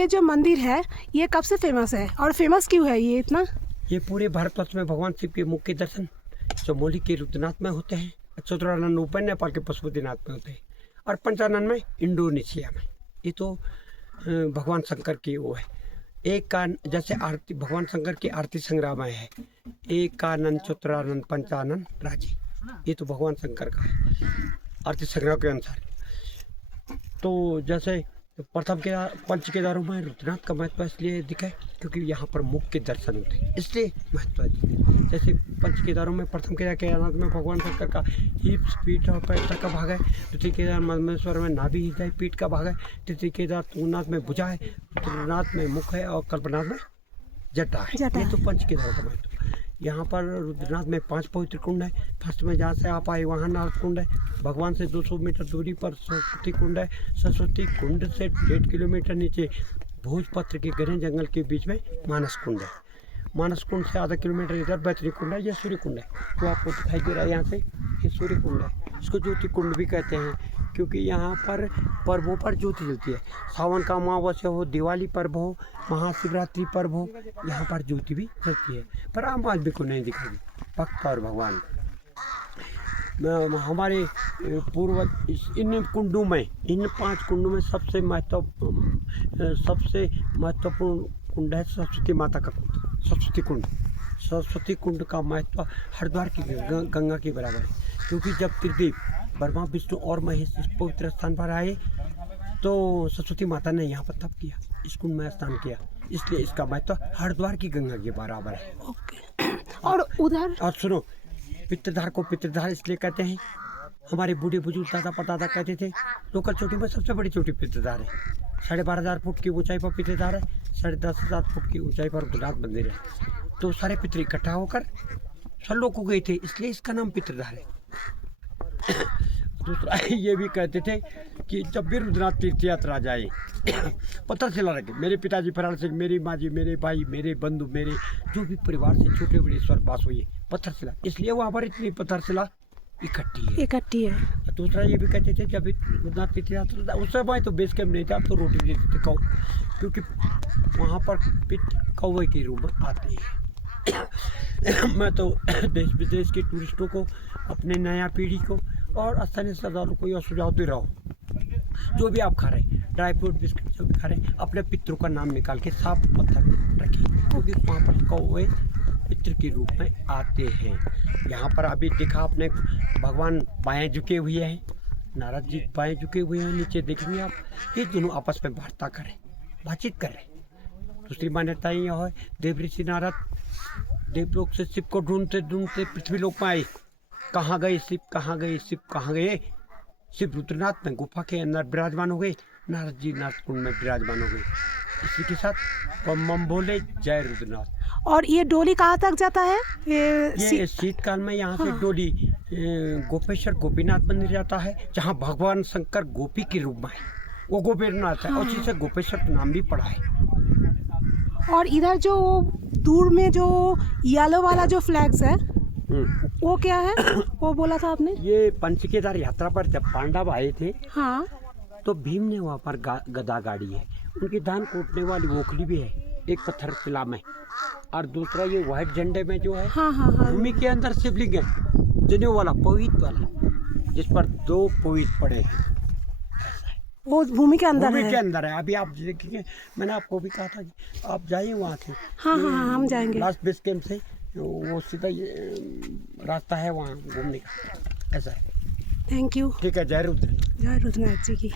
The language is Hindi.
ये जो मंदिर है ये कब से फेमस है और फेमस क्यों है ये इतना? ये पूरे भारतवर्ष में भगवान शिव के मुख्य दर्शन चमोली के रुद्रनाथ में होते हैं, चतुरानंद ऊपर नेपाल के पशुपतिनाथ में होते हैं और पंचानन में इंडोनेशिया में। ये तो भगवान शंकर की वो है। एक का जैसे आरती भगवान शंकर की आरती संग्राम है, एक का आनंद चतुरानंद पंचानन राजी, ये तो भगवान शंकर का है आरती संग्राम के अनुसार। तो जैसे प्रथम केदार पंच केदारों में रुद्रनाथ का महत्व इसलिए दिखा है क्योंकि यहाँ पर मुख्य दर्शन होते हैं, इसलिए महत्व है। जैसे पंच केदारों में प्रथम केदार केदारनाथ में भगवान शंकर का हिप्स पीठ और पैर का भाग है, द्वितीय केदार मधमेश्वर में नाभि हृदय पीठ का भाग है, तृतीय केदार तुंगनाथ में भुजा है, रुद्रनाथ में मुख है और कल्पनाथ में जटा है। ये तो पंच केदारों का महत्व। यहाँ पर रुद्रनाथ में 5 पवित्र कुंड है। फर्स्ट में जहाँ से आप आए वहाँ नारद कुंड है, भगवान से 200 मीटर दूरी पर सरस्वती कुंड है, सरस्वती कुंड से 1.5 किलोमीटर नीचे भोजपत्र के घने जंगल के बीच में मानस कुंड है, मानस कुंड से आधा किलोमीटर इधर बैतरी कुंड है, यह सूर्य कुंड है जो आपको दिखाई दे रहा है यहाँ से, ये सूर्य कुंड है। इसको ज्योति कुंड भी कहते हैं क्योंकि यहाँ पर पर्वों पर ज्योति जलती है। सावन का अमावस्या हो, दिवाली पर्व हो, महाशिवरात्रि पर्व हो, यहाँ पर ज्योति भी जलती है, पर आम आदमी को नहीं दिखेगी। भक्त और भगवान हमारे पूर्वज इन कुंडों में, इन 5 कुंडों में सबसे महत्वपूर्ण कुंड है सरस्वती माता का कुंड, सरस्वती कुंड। सरस्वती कुंड का महत्व हरिद्वार की गंगा के बराबर है क्योंकि जब त्रिदेव ब्रह्मा विष्णु और महेश इस पवित्र स्थान पर आए तो सरस्वती माता ने यहाँ पर तप किया, इस कुंड में स्नान किया, इसलिए इसका महत्व हरिद्वार की गंगा के बराबर है। और उधर और सुनो, पितृधार को पितृधार इसलिए कहते हैं, हमारे बूढ़े बुजुर्ग दादा परदादा कहते थे लोकल चोटी में सबसे बड़ी चोटी पितृधार है। 12,500 फुट की ऊंचाई पर पितृधार है, 10,500 फुट की ऊंचाई पर रुद्रनाथ मंदिर है। तो सारे पितृ इकट्ठा होकर सलोक हो गए थे, इसलिए इसका नाम पितृधार है। दूसरा ये भी कहते थे कि जब भी रुद्रनाथ तीर्थ यात्रा जाए पत्थर शिला रखे। मेरे पिताजी फरार सिंह, मेरी माँ जी, मेरे भाई, मेरे बंधु, मेरे जो भी परिवार से छोटे बड़े स्वर्गवास हुए पत्थर शिला, इसलिए वहाँ पर इतनी पत्थर शिला इकट्ठी है। दूसरा ये भी कहते थे जब रुद्रनाथ तीर्थ यात्रा उस समय तो बेस कैंप नहीं था, अब तो रोटी देते थे कौ, क्योंकि वहाँ पर कौवे के रूप में आते हैं। मैं तो देश विदेश के टूरिस्टों को, अपने नया पीढ़ी को और स्थानीय श्रद्धालुओं को यह सुझाव दे रहा हूँ, जो भी आप खा रहे हैं, ड्राई फ्रूट बिस्किट जो भी खा रहे हैं, अपने पितरों का नाम निकाल के साफ पत्थर रखिए क्योंकि वहाँ पर कौवे पितृ के रूप में आते हैं। यहाँ पर अभी देखा आपने भगवान बाएं झुके हुए हैं, नारद जी बाएं झुके हुए हैं, नीचे देखेंगे आप, ये दोनों आपस में वार्ता करें, बातचीत करें। दूसरी मान्यता यह है देवऋषि नारद देवलोक से शिव को ढूंढते ढूंढते पृथ्वी लोक में आए। कहाँ गए शिव, कहाँ गए शिव, कहाँ गए शिव? रुद्रनाथ में गुफा के अंदर विराजमान हो गए, नारद जी नारद कुंड में विराजमान हो गए। इसी के साथ बम बोले जय रुद्रनाथ। और ये डोली कहाँ तक जाता है? ये शीतकाल में यहाँ से डोली गोपेश्वर गोपीनाथ मंदिर जाता है, जहाँ भगवान शंकर गोपी के रूप में है, वो गोपीनाथ है और उसी से गोपेश्वर नाम भी पड़ा है। और इधर जो दूर में जो येलो वाला जो फ्लैग्स है वो क्या है? वो बोला था आपने? ये पंच केदार यात्रा पर जब पांडव आए थे, हाँ, तो भीम ने वहाँ पर गदा गाड़ी है, उनकी धान कूटने वाली ओखली भी है एक पत्थर शिला में, और दूसरा ये व्हाइट झंडे में जो है भूमि के अंदर शिवलिंग है, जनेऊ वाला पवित्र वाला, जिस पर 2 पवित्र पड़े हैं, वो भूमि के अंदर है। अभी आप देखेंगे, मैंने आपको भी कहा था कि आप जाइए वहाँ से। हाँ, हम जाएंगे। लास्ट बेस कैंप से वो सीधा रास्ता है वहाँ घूमने का, ऐसा है। Thank you. ठीक है, जय रुद्रनाथ जी की।